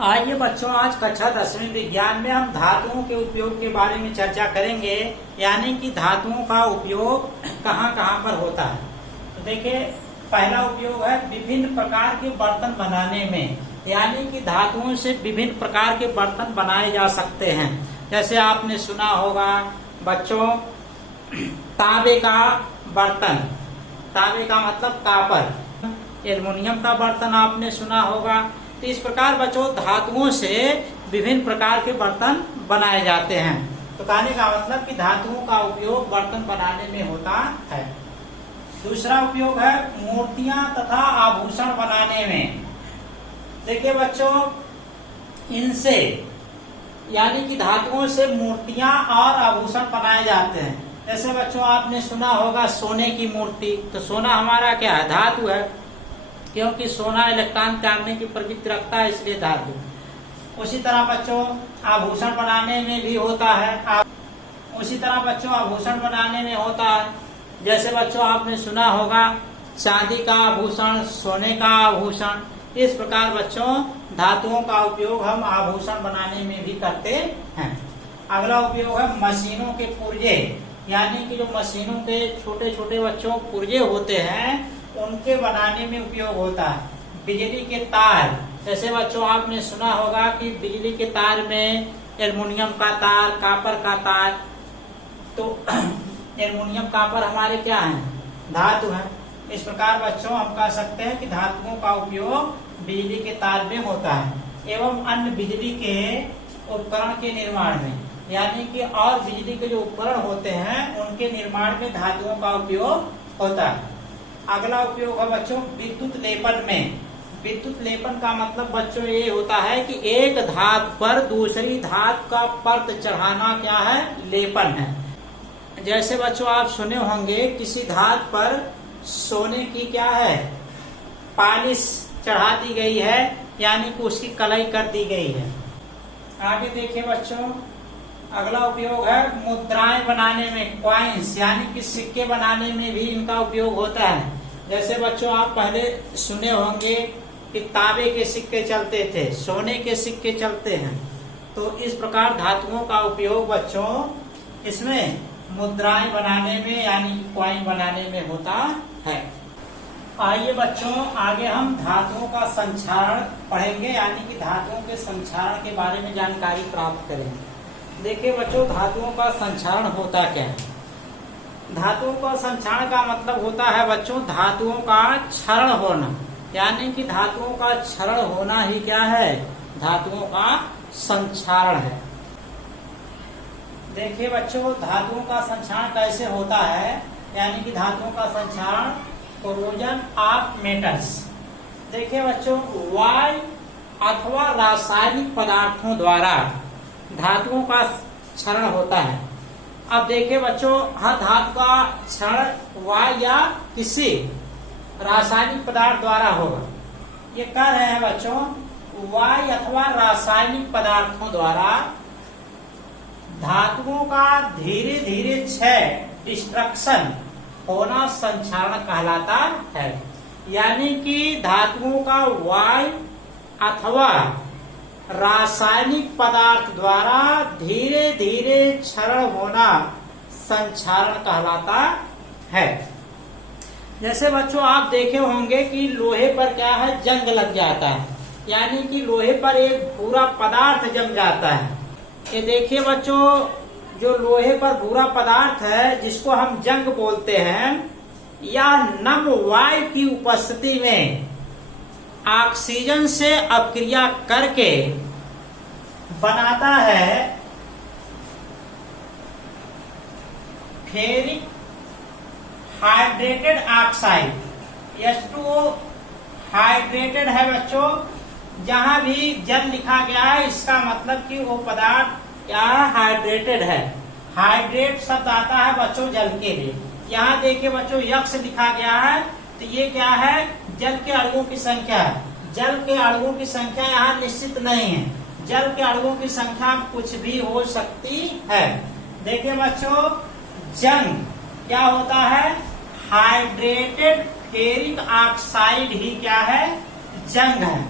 आइए बच्चों, आज कक्षा 10वीं विज्ञान में हम धातुओं के उपयोग के बारे में चर्चा करेंगे। यानी कि धातुओं का उपयोग कहाँ कहाँ पर होता है। तो देखिए, पहला उपयोग है विभिन्न प्रकार के बर्तन बनाने में। यानी कि धातुओं से विभिन्न प्रकार के बर्तन बनाए जा सकते हैं। जैसे आपने सुना होगा बच्चों, तांबे का बर्तन, तांबे का मतलब कापर। एल्युमिनियम का बर्तन आपने सुना होगा। तो इस प्रकार बच्चों धातुओं से विभिन्न प्रकार के बर्तन बनाए जाते हैं। तो कहने का मतलब कि धातुओं का उपयोग बर्तन बनाने में होता है। दूसरा उपयोग है मूर्तियां तथा आभूषण बनाने में। देखिए बच्चों, इनसे यानी कि धातुओं से मूर्तियां और आभूषण बनाए जाते हैं। जैसे बच्चों आपने सुना होगा सोने की मूर्ति। तो सोना हमारा क्या है? धातु है, क्योंकि सोना इलेक्ट्रॉन त्यागने की प्रवृत्ति रखता है, इसलिए धातु। उसी तरह बच्चों आभूषण बनाने में भी होता है। उसी तरह बच्चों आभूषण बनाने में होता है। जैसे बच्चों आपने सुना होगा चांदी का आभूषण, सोने का आभूषण। इस प्रकार बच्चों धातुओं का उपयोग हम आभूषण बनाने में भी करते हैं। अगला उपयोग है मशीनों के पुर्जे। यानी कि जो मशीनों के छोटे छोटे बच्चों पुर्जे होते हैं, उनके बनाने में उपयोग होता है। बिजली के तार, जैसे बच्चों आपने सुना होगा कि बिजली के तार में एल्युमिनियम का तार, कापर का तार। तो एल्युमिनियम कापर हमारे क्या हैं? धातु है। इस प्रकार बच्चों हम कह सकते हैं कि धातुओं का उपयोग बिजली के तार में होता है एवं अन्य बिजली के उपकरण के निर्माण में। यानी कि और बिजली के जो उपकरण होते हैं उनके निर्माण में धातुओं का उपयोग होता है। अगला उपयोग है बच्चों विद्युत लेपन में। विद्युत लेपन का मतलब बच्चों ये होता है कि एक धातु पर दूसरी धातु का परत चढ़ाना क्या है? लेपन है। जैसे बच्चों आप सुने होंगे किसी धातु पर सोने की क्या है? पॉलिश चढ़ा दी गई है, यानी कि उसकी कलाई कर दी गई है। आगे देखिए बच्चों, अगला उपयोग है मुद्राएं बनाने में, कॉइन्स यानी कि सिक्के बनाने में भी इनका उपयोग होता है। जैसे बच्चों आप पहले सुने होंगे कि तांबे के सिक्के चलते थे, सोने के सिक्के चलते हैं। तो इस प्रकार धातुओं का उपयोग बच्चों इसमें मुद्राएं बनाने में यानी कि कॉइन बनाने में होता है। आइए बच्चों, आगे हम धातुओं का संक्षारण पढ़ेंगे। यानी कि धातुओं के संक्षारण के बारे में जानकारी प्राप्त करेंगे। देखिए बच्चों, धातुओं का संक्षारण होता क्या है? धातुओं का संक्षारण का मतलब होता है बच्चों धातुओं का क्षरण होना। यानी कि धातुओं का क्षरण होना ही क्या है? धातुओं का संक्षारण है। देखिए बच्चों, धातुओं का संक्षारण कैसे होता है? यानी कि धातुओं का संक्षारण कोरोजन ऑफ मेटल्स। देखिए बच्चों, वायु अथवा रासायनिक पदार्थों द्वारा धातुओं का क्षरण होता है। अब देखिए बच्चों, हर धातु का क्षरण वायु या किसी रासायनिक पदार्थ द्वारा होगा। ये कह रहे हैं बच्चों, वायु अथवा रासायनिक पदार्थों द्वारा धातुओं का धीरे धीरे क्षय, डिस्ट्रक्शन होना संक्षारण कहलाता है। यानी कि धातुओं का वायु अथवा रासायनिक पदार्थ द्वारा धीरे धीरे क्षरण होना संक्षारण कहलाता है। जैसे बच्चों आप देखे होंगे कि लोहे पर क्या है? जंग लग जाता है। यानी कि लोहे पर एक भूरा पदार्थ जम जाता है। ये देखिए बच्चों, जो लोहे पर भूरा पदार्थ है जिसको हम जंग बोलते हैं, यह नम वायु की उपस्थिति में ऑक्सीजन से अपक्रिया करके बनाता है ferric hydrated oxide. H2O hydrated है बच्चों। जहां भी जल लिखा गया है इसका मतलब कि वो पदार्थ क्या है? हाइड्रेटेड है। हाइड्रेट शब्द आता है बच्चों जल के लिए। यहाँ देखिए बच्चों यक्ष लिखा गया है, तो ये क्या है? जल के अणुओं की संख्या है। जल के अणुओं की संख्या यहाँ निश्चित नहीं है। जल के अणुओं की संख्या कुछ भी हो सकती है। देखिए बच्चों, जंग क्या होता है? हाइड्रेटेड फेरिक ऑक्साइड ही क्या है? जंग है।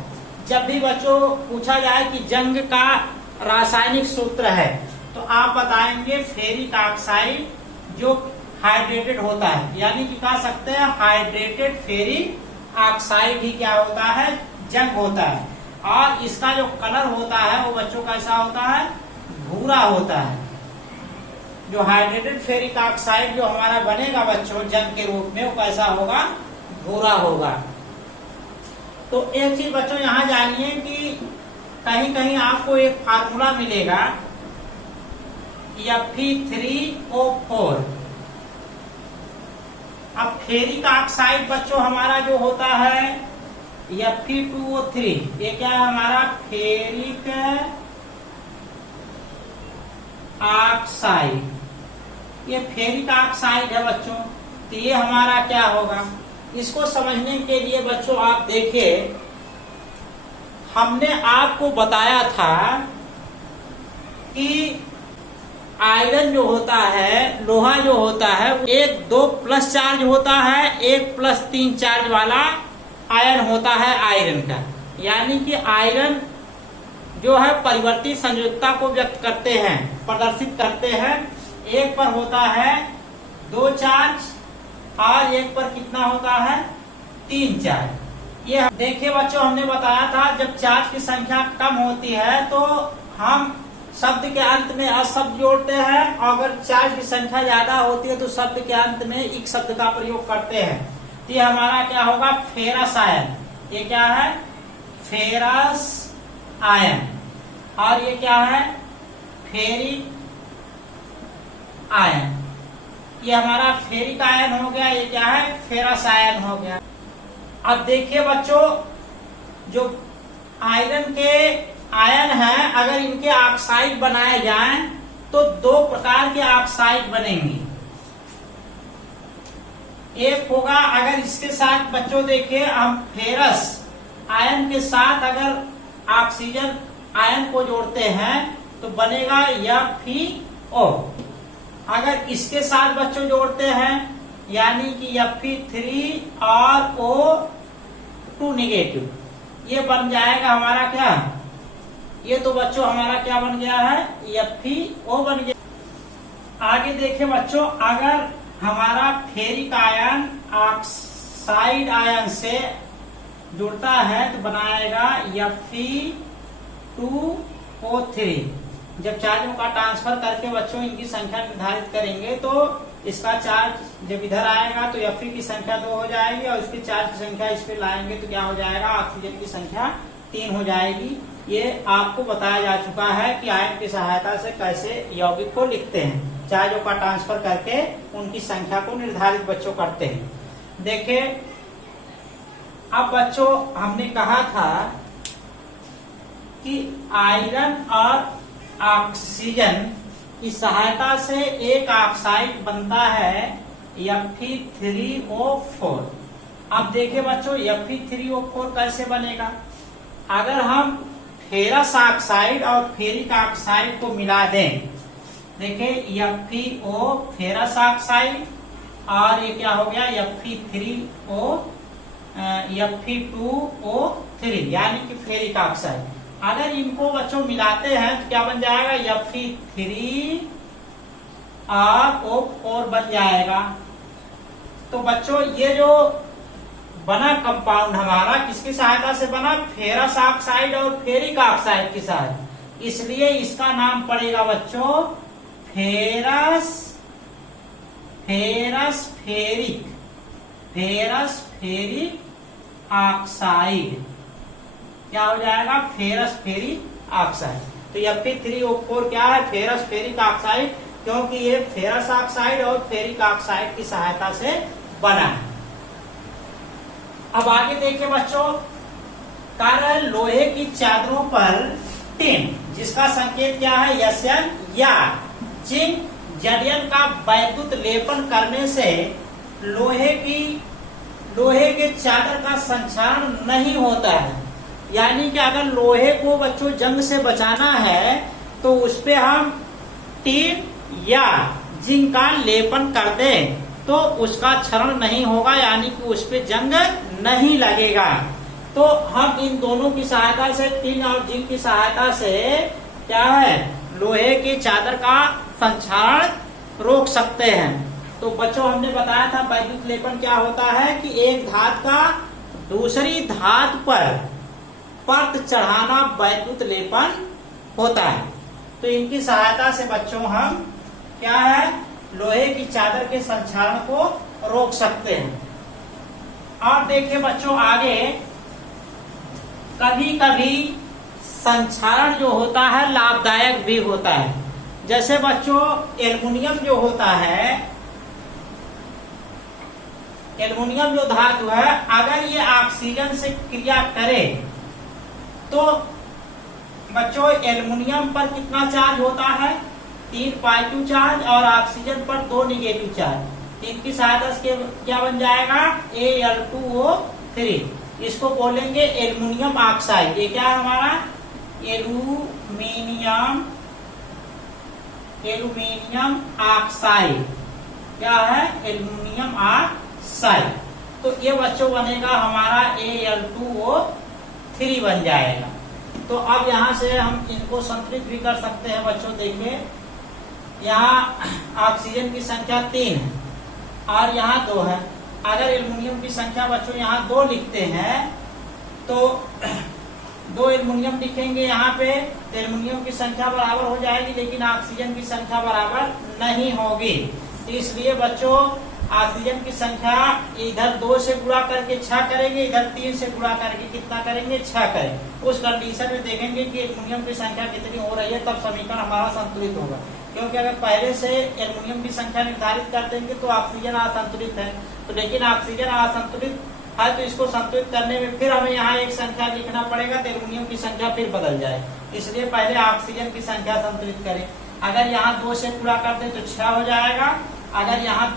जब भी बच्चों पूछा जाए कि जंग का रासायनिक सूत्र है तो आप बताएंगे फेरिक ऑक्साइड जो हाइड्रेटेड होता है, यानी कि कह सकते हैं हाइड्रेटेड फेरिक ऑक्साइड ही क्या होता है, जंग होता है। और इसका जो कलर होता है वो बच्चों कैसा होता है, भूरा होता है। जो हाइड्रेटेड फेरिक ऑक्साइड जो हमारा बनेगा बच्चों जंग के रूप में, वो कैसा होगा, भूरा होगा। तो एक चीज बच्चों यहाँ जानिए कि कहीं कहीं आपको एक फार्मूला मिलेगा Fe3O4। अब फेरिक ऑक्साइड बच्चों हमारा जो होता है Fe2O3, ये क्या है हमारा फेरिक ऑक्साइड, ये फेरिक ऑक्साइड है बच्चों। तो ये हमारा क्या होगा, इसको समझने के लिए बच्चों आप देखिए, हमने आपको बताया था कि आयरन जो होता है, लोहा जो होता है, एक 2+ चार्ज होता है, 1+3 चार्ज वाला आयन होता है आयरन का। यानी कि आयरन जो है परिवर्तित संयोजकता को व्यक्त करते हैं, प्रदर्शित करते हैं। एक पर होता है 2 चार्ज और एक पर कितना होता है, 3 चार्ज। ये देखिए बच्चों, हमने बताया था जब चार्ज की संख्या कम होती है तो हम शब्द के अंत में अशब्द जोड़ते हैं, और अगर चार्ज की संख्या ज्यादा होती है तो शब्द के अंत में एक शब्द का प्रयोग करते हैं। तो ये हमारा क्या होगा, फेरस आयन। ये क्या है, फेरस आयन। और ये क्या है, फेरिक आयन। ये हमारा फेरिक आयन हो गया, ये क्या है, फेरस आयन हो गया। अब देखिए बच्चों, जो आयरन के आयन हैं, अगर इनके ऑक्साइड बनाए जाएं तो 2 प्रकार के ऑक्साइड बनेंगे। एक होगा, अगर इसके साथ बच्चों देखिए हम फेरस आयन के साथ अगर ऑक्सीजन आयन को जोड़ते हैं तो बनेगा Fe(O). अगर इसके साथ बच्चों जोड़ते हैं यानी कि Fe3 और O2 नेगेटिव, ये बन जाएगा हमारा क्या, ये तो बच्चों हमारा क्या बन गया है, FeO बन गया। आगे देखिए बच्चों, अगर हमारा फेरिक आयन ऑक्साइड आयन से जुड़ता है तो बनाएगा Fe2O3। जब चार्जों का ट्रांसफर करके बच्चों इनकी संख्या निर्धारित करेंगे तो इसका चार्ज जब इधर आएगा तो Fe की संख्या 2 हो जाएगी, और इसकी चार्ज की संख्या इस पे लाएंगे तो क्या हो जाएगा, ऑक्सीजन की संख्या 3 हो जाएगी। ये आपको बताया जा चुका है कि आयन की सहायता से कैसे यौगिक को लिखते हैं, चार्जों का ट्रांसफर करके उनकी संख्या को निर्धारित बच्चों करते हैं। देखिए अब बच्चों हमने कहा था कि आयरन और ऑक्सीजन की सहायता से एक ऑक्साइड बनता है Fe3O4। अब देखिए बच्चों, Fe3O4 कैसे बनेगा, अगर हम फेरस ऑक्साइड और फेरिक ऑक्साइड को मिला दें। देखिए FeO फेरस ऑक्साइड, और ये क्या हो गया, Fe3O Fe2O3 यानी कि फेरिक ऑक्साइड। अगर इनको बच्चों मिलाते हैं तो क्या बन जाएगा, Fe3 और O4 बन जाएगा। तो बच्चों ये जो बना कंपाउंड हमारा किसकी सहायता से बना, फेरस ऑक्साइड और फेरिक ऑक्साइड की सहायता, इसलिए इसका नाम पड़ेगा बच्चों फेरस फेरिक ऑक्साइड। क्या हो जाएगा, फेरस फेरिक ऑक्साइड। तो Fe3O4 क्या है, फेरस फेरिक ऑक्साइड, क्योंकि ये फेरस ऑक्साइड और फेरिक ऑक्साइड की सहायता से बना है। अब आगे देखिए बच्चों, कार्य लोहे की चादरों पर टिन, जिसका संकेत क्या है, Sn, या जिंक जडियन का वैद्युत लेपन करने से लोहे के चादर का संक्षारण नहीं होता है। यानी कि अगर लोहे को बच्चों जंग से बचाना है तो उस पे हम टिन या जिंक का लेपन कर दें तो उसका क्षरण नहीं होगा, यानी कि उस पे जंग नहीं लगेगा। तो हम इन दोनों की सहायता से, टिन और जिंक की सहायता से क्या है, लोहे की चादर का संक्षारण रोक सकते हैं। तो बच्चों हमने बताया था वैद्युत लेपन क्या होता है कि एक धातु का दूसरी धातु पर परत चढ़ाना वैद्युत लेपन होता है। तो इनकी सहायता से बच्चों हम क्या है, लोहे की चादर के संक्षारण को रोक सकते हैं। और देखिए बच्चों आगे, कभी कभी संक्षारण जो होता है लाभदायक भी होता है। जैसे बच्चों एल्युमिनियम जो होता है, एल्युमिनियम जो धातु है, अगर ये ऑक्सीजन से क्रिया करे तो बच्चों एल्युमिनियम पर कितना चार्ज होता है, 3 पॉजिटिव चार्ज और ऑक्सीजन पर 2 निगेटिव चार्ज। इनकी सहायता से क्या बन जाएगा, Al2O3। इसको बोलेंगे एल्युमिनियम ऑक्साइड। ये क्या है हमारा, एल्युमिनियम ऑक्साइड। क्या है, एल्युमिनियम ऑक्साइड। तो ये बच्चों बनेगा हमारा Al2O3 बन जाएगा। तो अब यहाँ से हम इनको संतुलित भी कर सकते हैं बच्चों। देखिए यहाँ ऑक्सीजन की संख्या 3 है और यहाँ 2 है। अगर एल्युमिनियम की संख्या बच्चों यहाँ 2 लिखते हैं तो 2 एल्युमिनियम लिखेंगे यहाँ पे, तो एल्युमिनियम की संख्या बराबर हो जाएगी, लेकिन ऑक्सीजन की संख्या बराबर नहीं होगी। तो इसलिए बच्चों ऑक्सीजन की संख्या इधर 2 से गुणा करके 6 करेंगे, इधर 3 से गुणा करके कितना करेंगे, 6 करेंगे। उस कंडीशन में देखेंगे कि एल्युमिनियम की संख्या कितनी हो रही है, तब समीकरण हमारा संतुलित होगा। क्योंकि अगर पहले से एल्युमिनियम की संख्या निर्धारित कर देंगे तो ऑक्सीजन असंतुलित है, तो लेकिन ऑक्सीजन असंतुलित है तो इसको संतुलित करने में फिर हमें यहाँ एक संख्या लिखना पड़ेगा, तो एल्युमिनियम की संख्या फिर बदल जाए। इसलिए पहले ऑक्सीजन की संख्या संतुलित करें। अगर यहाँ 2 से गुणा कर दे तो 6 हो जाएगा। अगर यहाँ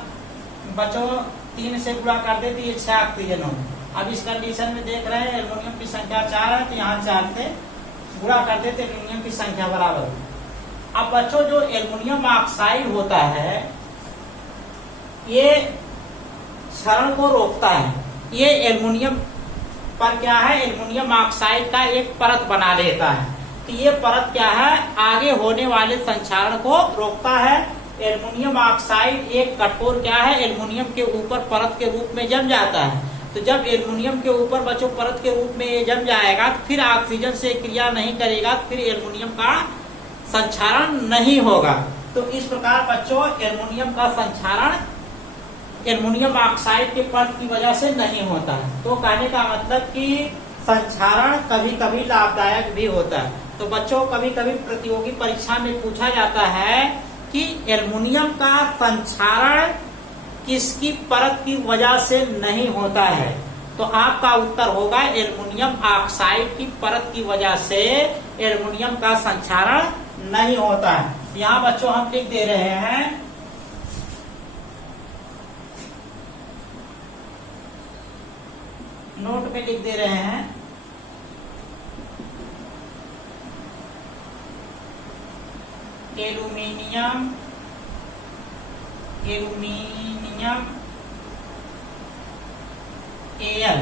बच्चों 3 से गुणा कर दे तो ये 6 ऑक्सीजन हो। अब इस कंडीशन में देख रहे हैं एल्युमिनियम की संख्या 4 है, तो यहाँ 4 से गुणा कर दे तो एल्युमिनियम की संख्या बराबर हो। अब बच्चों जो एल्युमिनियम ऑक्साइड होता है ये क्षरण को रोकता है। ये एल्युमिनियम पर क्या है, एल्युमिनियम ऑक्साइड का एक परत बना लेता है। तो ये परत क्या है, आगे होने वाले संक्षारण को रोकता है। एल्युमिनियम ऑक्साइड एक कठोर क्या है, एल्युमिनियम के ऊपर परत के रूप में जम जाता है। तो जब एल्युमिनियम के ऊपर बच्चों परत के रूप में ये जम जाएगा तो फिर ऑक्सीजन से क्रिया नहीं करेगा, तो फिर एल्युमिनियम का संक्षारण नहीं होगा। तो इस प्रकार बच्चों एल्युमिनियम का संक्षारण एल्युमिनियम ऑक्साइड के परत की वजह से नहीं होता है। तो कहने का मतलब कि संक्षारण कभी कभी लाभदायक भी होता है। तो बच्चों कभी कभी प्रतियोगी परीक्षा में पूछा जाता है कि एल्युमिनियम का संक्षारण किसकी परत की वजह से नहीं होता है, तो आपका उत्तर होगा एल्युमिनियम ऑक्साइड की परत की वजह से एल्युमिनियम का संक्षारण नहीं होता है। यहाँ बच्चों हम लिख दे रहे हैं नोट पे लिख दे रहे हैं एल्युमिनियम Al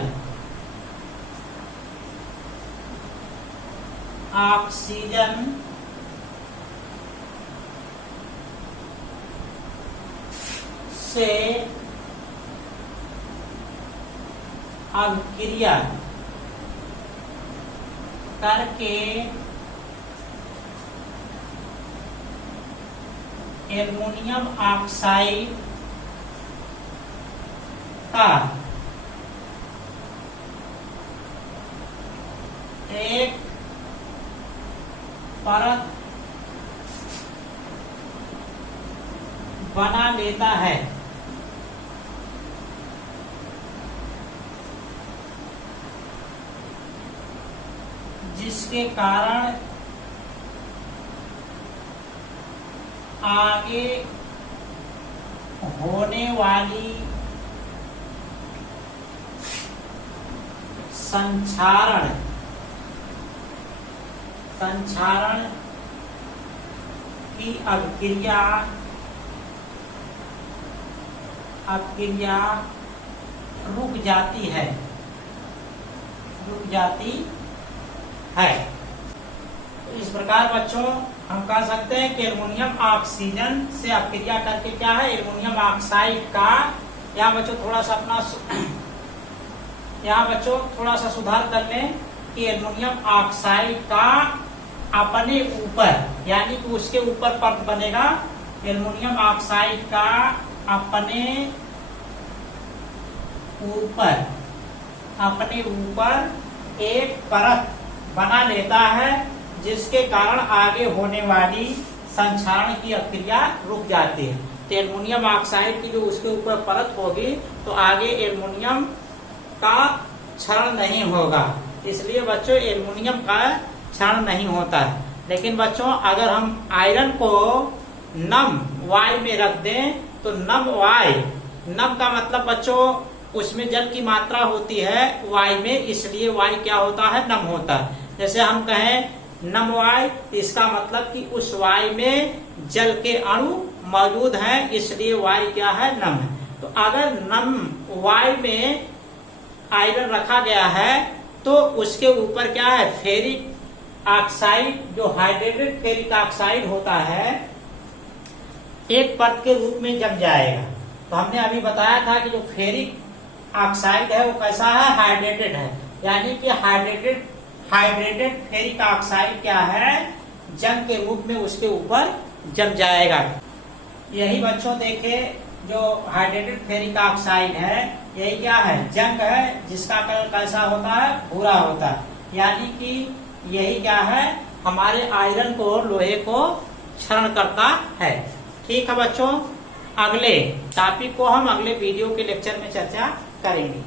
ऑक्सीजन से अभिक्रिया करके एल्युमिनियम ऑक्साइड का एक परत बना लेता है, जिसके कारण आगे होने वाली संक्षारण की अभिक्रिया रुक जाती है। रुक जाती है। तो इस प्रकार बच्चों हम कह सकते हैं कि एल्युमिनियम ऑक्सीजन से अपक्रिया करके क्या है, एल्युमिनियम ऑक्साइड का, यहाँ बच्चों थोड़ा सा सुधार कर लें कि एल्युमिनियम ऑक्साइड का अपने ऊपर, यानी कि उसके ऊपर परत बनेगा, एल्युमिनियम ऑक्साइड का अपने ऊपर एक परत बना लेता है, जिसके कारण आगे होने वाली संक्षारण की अक्रिया रुक जाती है। तो एल्युमिनियम ऑक्साइड की जो उसके ऊपर परत होगी तो आगे एल्युमिनियम का क्षरण नहीं होगा, इसलिए बच्चों एल्युमिनियम का क्षरण नहीं होता है। लेकिन बच्चों अगर हम आयरन को नम वायु में रख दें तो नम वायु, नम का मतलब बच्चों उसमें जल की मात्रा होती है वायु में, इसलिए वायु क्या होता है, नम होता है। जैसे हम कहें नम वायु, इसका मतलब कि उस वायु में जल के अणु मौजूद हैं, इसलिए वायु क्या है, नम है। तो अगर नम वायु में आयरन रखा गया है तो उसके ऊपर क्या है, फेरिक ऑक्साइड, जो हाइड्रेटेड फेरिक ऑक्साइड होता है, एक परत के रूप में जम जाएगा। तो हमने अभी बताया था कि जो फेरिक ऑक्साइड है वो कैसा है, हाइड्रेटेड है, यानी कि हाइड्रेटेड फेरिक ऑक्साइड क्या है, जंग के रूप में उसके ऊपर जम जाएगा। यही बच्चों देखे जो हाइड्रेटेड फेरिक ऑक्साइड है, यही क्या है, जंग है, जिसका कलर कैसा होता है, भूरा होता है, यानी कि यही क्या है, हमारे आयरन को, लोहे को क्षरण करता है। ठीक है बच्चों, अगले टॉपिक को हम अगले वीडियो के लेक्चर में चर्चा करेंगे।